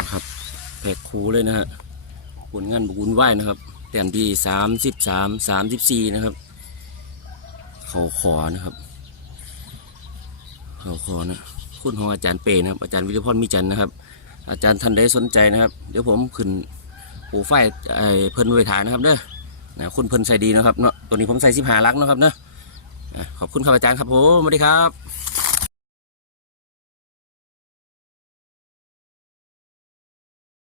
นะครับแพ็คคูเลยนะฮะผลงานบุญไหวนะครับแต้มที่33 34นะครับเขาขอนะครับเขาขอนะคุณของอาจารย์เปนะครับอาจารย์วิทยพรมีจันทร์นะครับอาจารย์ท่านใดสนใจนะครับเดี๋ยวผมขึ้นโปรไฟล์เพิ่นไว้ฐานนะครับเด้อนะคุณเพิ่นใส่ดีนะครับเนาะตัวนี้ผมใส่15 ลักนะครับเนาะขอบคุณครับอาจารย์ครับผมสวัสดีครับ